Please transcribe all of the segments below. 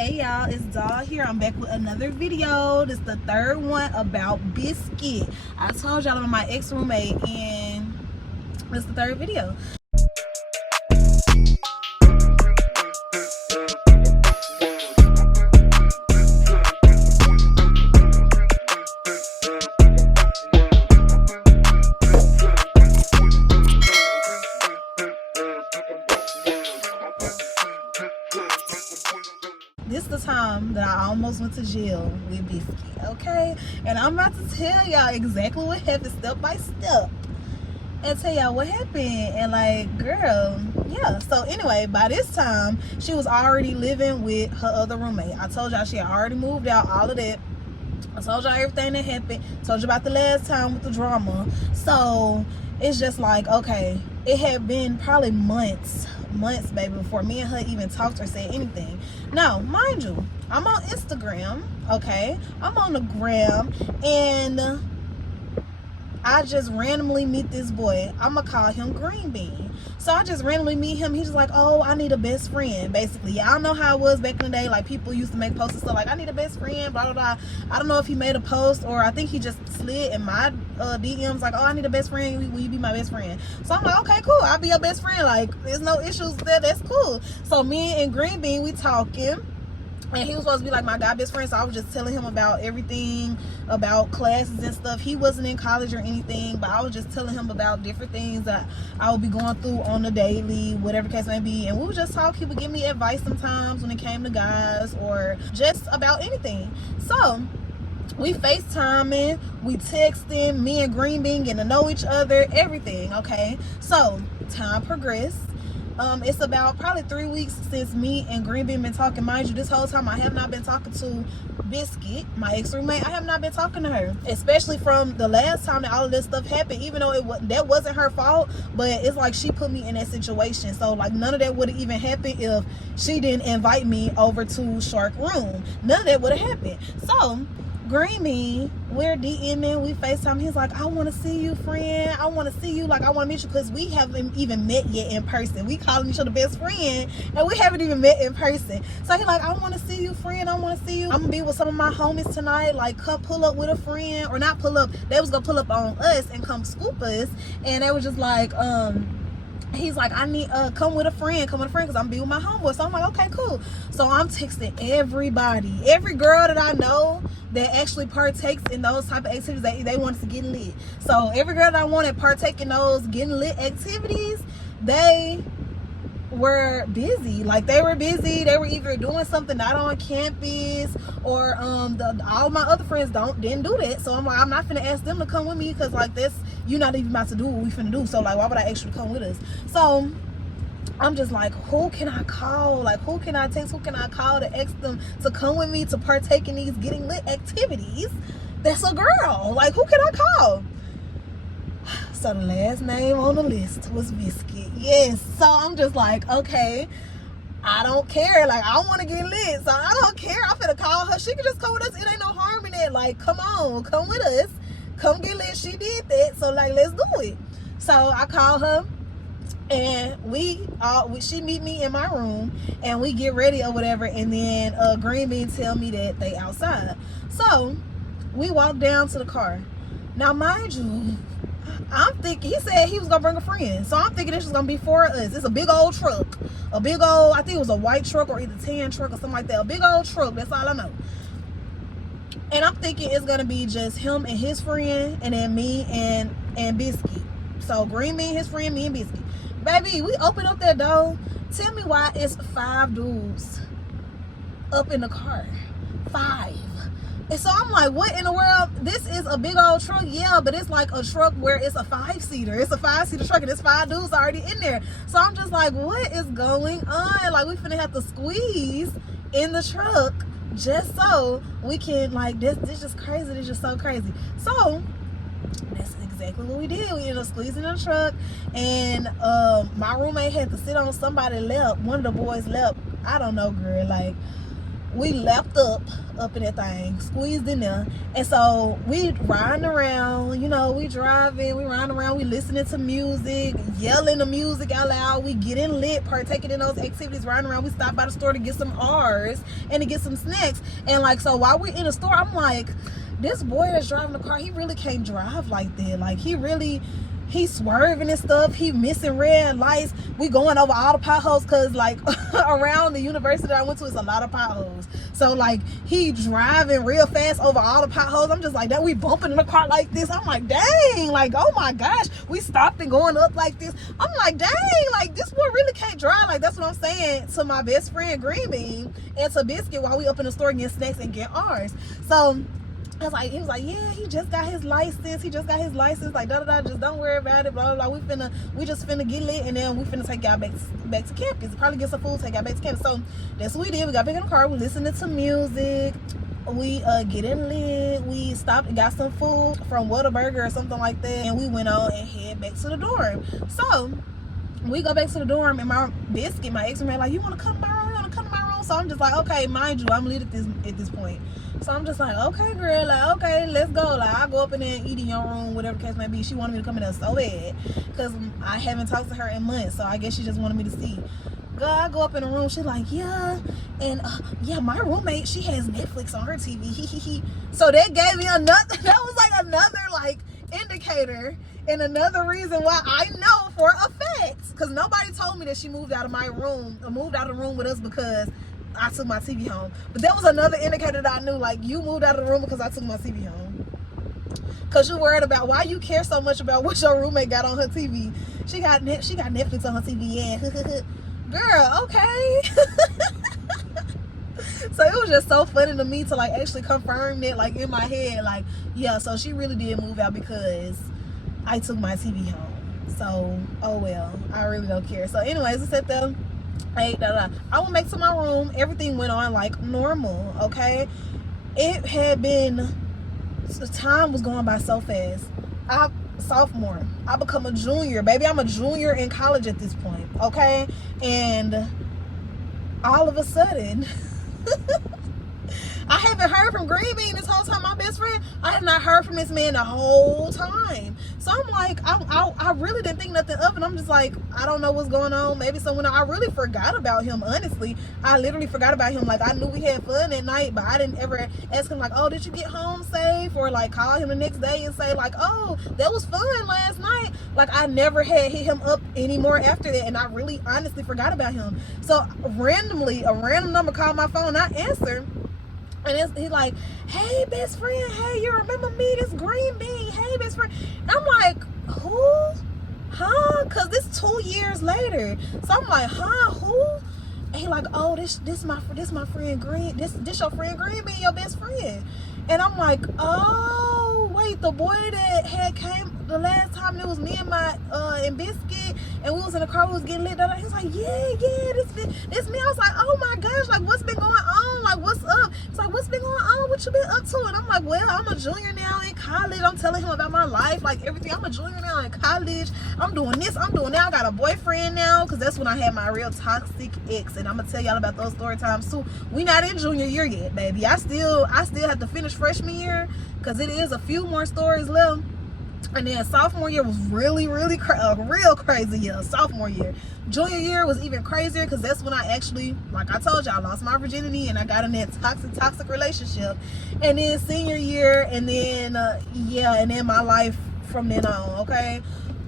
Hey y'all, it's Doll here. I'm back with another video. This is the third one about Biscuit. I told y'all I'm my ex-roommate and this is the third video. This is the time that I almost went to jail with Biscuit, okay? And I'm about to tell y'all exactly what happened step by step. And tell y'all what happened. And like, girl, yeah. So anyway, by this time, she was already living with her other roommate. I told y'all she had already moved out, all of that. I told y'all everything that happened. Told you about the last time with the drama. So it's just like, okay, it had been probably months, baby, before me and her even talked or said anything. Now, mind you, I'm on Instagram, okay? I'm on the gram, and I just randomly meet this boy. I'm gonna call him Green Bean. So I just randomly meet him. He's just like, oh, I need a best friend, basically. Y'all know how it was back in the day. Like, people used to make posts and stuff like, I need a best friend, blah, blah, blah. I don't know if he made a post or I think he just slid in my DMs like, oh, I need a best friend. Will you be my best friend? So I'm like, okay, cool. I'll be your best friend. Like, there's no issues there. That's cool. So me and Green Bean, we talking. And he was supposed to be like my guy best friend, so I was just telling him about everything, about classes and stuff. He wasn't in college or anything, but I was just telling him about different things that I would be going through on the daily, whatever the case may be. And we would just talk. He would give me advice sometimes when it came to guys or just about anything. So we FaceTiming, we texting, me and Green Bean getting to know each other, everything, okay? So time progressed. It's about probably 3 weeks since me and Green Bean been talking. Mind you, this whole time I have not been talking to Biscuit, my ex-roommate. I have not been talking to her, especially from the last time that all of this stuff happened. Even though that wasn't her fault, but it's like she put me in that situation. So like none of that would have even happened if she didn't invite me over to Shark Room. None of that would have happened. So Green Bean, we're DMing, we FaceTime. He's like, I want to see you, friend. I want to see you. Like, I want to meet you, because we haven't even met yet in person. We calling each other best friend, and we haven't even met in person. So he's like, I want to see you, friend. I want to see you. I'm going to be with some of my homies tonight. Like, come pull up with a friend. Or not pull up. They was going to pull up on us and come scoop us. And they was just like, he's like, I need come with a friend, because I'm be with my homeboy. So I'm like, okay, cool. So I'm texting everybody, every girl that I know that actually partakes in those type of activities. They wanted to get lit. So every girl that I wanted partake in those getting lit activities, they were busy. Like, they were busy. They were either doing something not on campus, or all my other friends didn't do that. So I'm like, I'm not finna ask them to come with me, because like this, you're not even about to do what we finna do. So like, why would I ask you to come with us? So I'm just like, who can I call? Like, who can I text? Who can I call to ask them to come with me to partake in these getting lit activities? That's a girl. Like, who can I call? So the last name on the list was Biscuit. Yes. So I'm just like, okay, I don't care. Like, I want to get lit, so I don't care. I'm finna call her. She can just come with us. It ain't no harm in it. Like, come on, come with us. Come get lit. She did that, so like, let's do it. So I call her, and she meet me in my room, and we get ready or whatever. And then Green Bean tell me that they outside. So we walk down to the car. Now, mind you, I'm thinking, he said he was gonna bring a friend, so I'm thinking this was gonna be for us. It's a big old truck, a big old, I think it was a white truck or either tan truck or something like that. A big old truck. That's all I know. And I'm thinking it's gonna be just him and his friend, and then me and Biscuit. So Green Bean, his friend, me and Biscuit. Baby, we open up that door. Tell me why it's 5 dudes up in the car. 5. And so I'm like, what in the world? This is a big old truck, yeah, but it's like a truck where it's a 5-seater. It's a 5-seater truck, and there's 5 dudes already in there. So I'm just like, what is going on? Like, we finna have to squeeze in the truck just so we can, like, this just crazy. This just so crazy. So that's exactly what we did. We ended up squeezing in the truck, and my roommate had to sit on somebody's lap, one of the boys' lap. I don't know, girl. Like, we left up in that thing, squeezed in there. And so we riding around, you know, we driving, we riding around, we listening to music, yelling the music out loud, we getting lit, partaking in those activities, riding around. We stopped by the store to get some R's and to get some snacks. And like, so while we're in the store, I'm like, this boy that's driving the car, he really can't drive like that. Like, he's swerving and stuff. He missing red lights. We going over all the potholes because, like, around the university that I went to, it's a lot of potholes. So, like, he driving real fast over all the potholes. I'm just like, that we bumping in the car like this. I'm like, dang, like, oh my gosh. We stopped and going up like this. I'm like, dang, like, this boy really can't drive. Like, that's what I'm saying to my best friend, Green Bean, and to Biscuit while we up in the store getting snacks and get ours. So, I was like, he was like, yeah, he just got his license. Like, da-da-da, just don't worry about it, blah, blah, blah. We just finna get lit, and then we finna take y'all back to campus. Probably get some food, take y'all back to campus. So that's what we did. We got back in the car. We listening to music. We getting lit. We stopped and got some food from Whataburger or something like that. And we went on and head back to the dorm. So we go back to the dorm, and my Biscuit, my ex-roommate, like, you want to come to my room? You want to come to my room? So I'm just like, okay, mind you, I'm lit at this point. So I'm just like, okay, girl, like, okay, let's go. Like, I'll go up in there and eat in your room, whatever the case may be. She wanted me to come in there so bad because I haven't talked to her in months, so I guess she just wanted me to see. Girl, I go up in the room, she's like, yeah, and yeah, my roommate, she has Netflix on her TV. So that gave me that was like another, like, indicator and another reason why I know for a fact, because nobody told me that she moved out of my room, or moved out of the room with us because I took my TV home. But that was another indicator that I knew, like, you moved out of the room because I took my TV home. Because you're worried about why you care so much about what your roommate got on her TV. She got Netflix on her TV, yeah. Girl, okay. So it was just so funny to me to, like, actually confirm that, like, in my head, like, yeah, so she really did move out because I took my TV home. So, oh well, I really don't care. So anyways, I sat there. I went back to my room. Everything went on like normal, okay? It had been, the time was going by so fast. Sophomore, I become a junior. Baby, I'm a junior in college at this point, okay? And all of a sudden, I haven't heard from Green Bean this whole time, my best friend. I have not heard from this man the whole time. So I'm like, I really didn't think nothing of it. I'm just like, I don't know what's going on. Maybe someone, I really forgot about him, honestly. I literally forgot about him. Like, I knew we had fun at night, but I didn't ever ask him, like, oh, did you get home safe? Or, like, call him the next day and say, like, oh, that was fun last night. Like, I never had hit him up anymore after that, and I really honestly forgot about him. So randomly, a random number called my phone. I answered. And he's like, hey, best friend, hey, you remember me? This Green Bean, hey, best friend. And I'm like, who? Huh? Because this 2 years later. So I'm like, huh, who? And he like, oh, this my friend Green, this your friend Green Bean, your best friend. And I'm like, oh, wait, the boy that had came the last time, it was me and my and Biscuit, and we was in the car, we was getting lit. He was like, yeah, this me. I was like, oh my gosh, like, what's been going on? Like, what's up? It's like, what's been going on? What you been up to? And I'm like, well, I'm a junior now in college. I'm telling him about my life, like everything. I'm a junior now in college. I'm doing this, I'm doing that. I got a boyfriend now, because that's when I had my real toxic ex. And I'm gonna tell y'all about those story times too. We not in junior year yet, baby. I still have to finish freshman year, because it is a few more stories left. And then sophomore year was really real crazy year. Sophomore year. Junior year was even crazier, because that's when I actually, like I told you, I lost my virginity and I got in that toxic relationship. And then senior year, and then and then my life from then on, okay?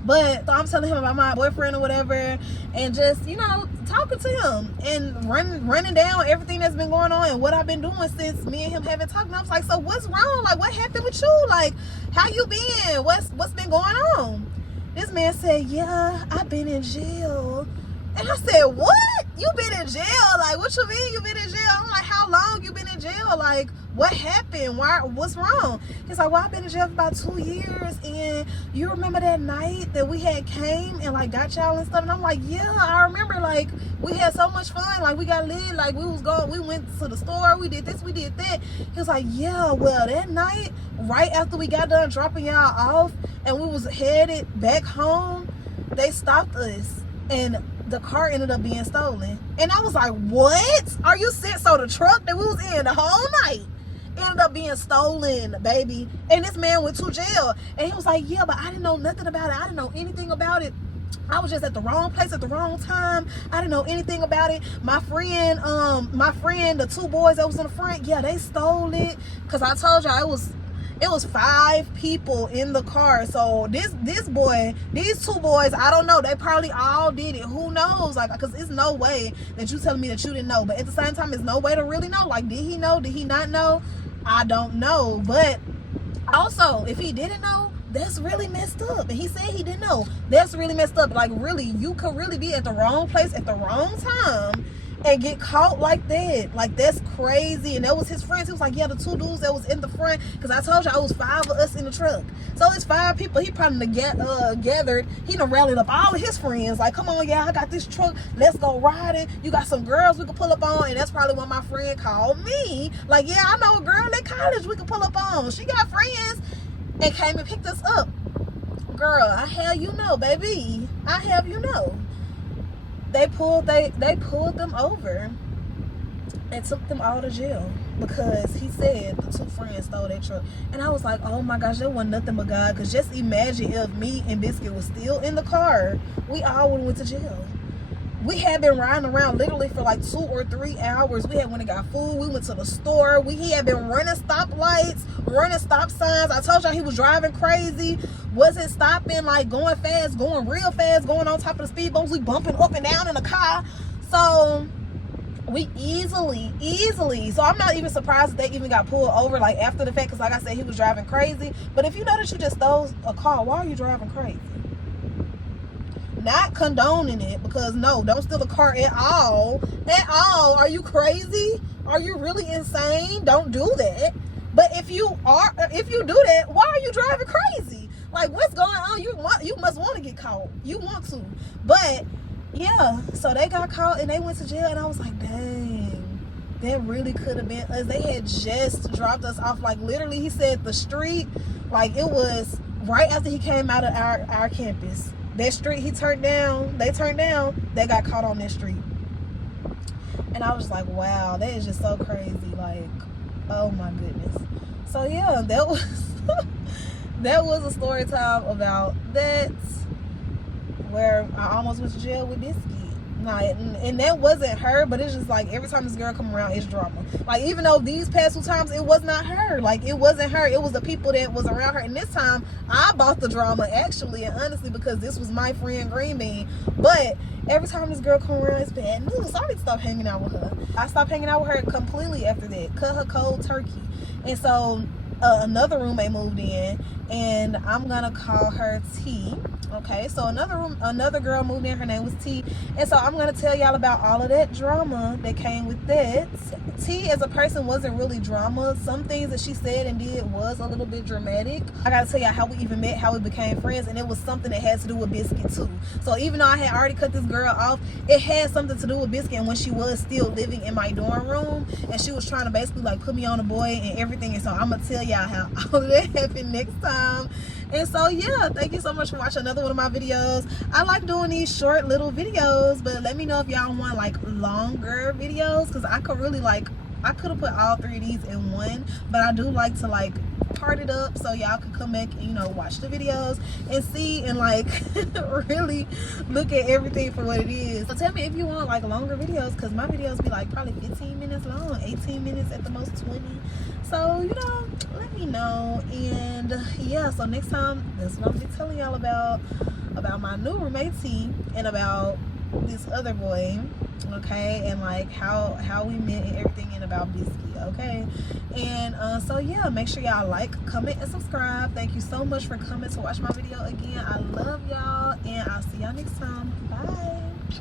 But so I'm telling him about my boyfriend or whatever, and just, you know, talking to him and running down everything that's been going on and what I've been doing since me and him haven't talked. And I was like, so what's wrong? Like, what happened with you? Like, how you been? What's been going on? This man said, yeah, I've been in jail. And I said, what? You been in jail? Like, what you mean you been in jail? I'm like, how long you been in jail? Like, what happened? What's wrong? He's like, well, I've been in jail for about 2 years, and you remember that night that we had came and, like, got y'all and stuff? And I'm like, yeah, I remember. Like, we had so much fun. Like, we got lit. Like, we went to the store. We did this, we did that. He was like, yeah, well, that night, right after we got done dropping y'all off and we was headed back home, they stopped us. And the car ended up being stolen. And I was like, what? Are you serious? So the truck that we was in the whole night ended up being stolen, baby. And this man went to jail. And he was like, yeah, but I didn't know nothing about it. I didn't know anything about it. I was just at the wrong place at the wrong time. I didn't know anything about it. My friend, the two boys that was in the front, yeah, they stole it. Cause I told y'all it was 5 people in the car. So these two boys, I don't know, they probably all did it. Who knows? Like, cause it's no way that you telling me that you didn't know. But at the same time, there's no way to really know. Like, did he know? Did he not know? I don't know. But also, if he didn't know, that's really messed up. And he said he didn't know. That's really messed up. Like, really, you could really be at the wrong place at the wrong time and get caught like that. Like, that's crazy. And that was his friends. He was like, yeah, the 2 dudes that was in the front, because I told you it was 5 of us in the truck. So it's 5 people. He probably gathered. He done rallied up all of his friends. Like, come on, yeah, I got this truck. Let's go riding. You got some girls we can pull up on. And that's probably when my friend called me. Like, yeah, I know a girl at college we can pull up on. She got friends. And came and picked us up. Girl, I have you know, baby. I have you know. They pulled them over and took them all to jail because he said the 2 friends stole that truck. And I was like, oh my gosh, that wasn't nothing but God. Because just imagine if me and Biscuit was still in the car, we all would have went to jail. We had been riding around literally for like 2 or 3 hours. We had went and got food. We went to the store. He had been running stoplights, running stop signs. I told y'all he was driving crazy. Wasn't stopping, like going fast, going real fast, going on top of the speed bumps. We bumping up and down in the car. So we easily. So I'm not even surprised that they even got pulled over like after the fact. Because like I said, he was driving crazy. But if you know that you just stole a car, why are you driving crazy? Not condoning it, because no, don't steal a car at all. Are you crazy? Are you really insane? Don't do that. But if you do that, why are you driving crazy? Like, what's going on? You must want to get caught. You want to. But yeah, so they got caught and they went to jail. And I was like, dang, that really could have been us. They had just dropped us off, like literally, he said the street, like it was right after he came out of our campus. That street they turned down, they got caught on that street. And I was like, wow, that is just so crazy. Like, oh my goodness. So yeah, that was that was a story time about that, where I almost went to jail with Biscuit. Like, and that wasn't her, but it's just like every time this girl come around, it's drama. Like, even though these past 2 times it was not her, like it wasn't her, it was the people that was around her. And this time I bought the drama, actually and honestly, because this was my friend Green Bean. But every time this girl come around, it's bad news. So I need to stop hanging out with her. I stopped hanging out with her completely after that. Cut her cold turkey. And so another roommate moved in, and I'm gonna call her T. Okay, so another girl moved in. Her name was T. And so I'm gonna tell y'all about all of that drama that came with that. T as a person wasn't really drama. Some things that she said and did was a little bit dramatic. I gotta tell y'all how we even met, how we became friends, and it was something that had to do with Biscuit too. So even though I had already cut this girl off, it had something to do with Biscuit. And when she was still living in my dorm room, and she was trying to basically like put me on a boy and everything. And so I'm gonna tell y'all how all of that happened next time. And so yeah, thank you so much for watching another one of my videos. I like doing these short little videos, but let me know if y'all want like longer videos, because I could really like, I could have put all 3 of these in one, but I do like to like part it up so y'all can come back and, you know, watch the videos and see and like really look at everything for what it is. So tell me if you want like longer videos, because my videos be like probably 15 minutes long, 18 minutes at the most, 20. So, you know, let me know. And yeah, so next time, that's what I'm gonna be telling y'all about my new roommate T, and about this other boy, okay, and like how we met and everything, and about Biscuit, okay. And so yeah, make sure y'all like, comment, and subscribe. Thank you so much for coming to watch my video again. I love y'all, and I'll see y'all next time. Bye.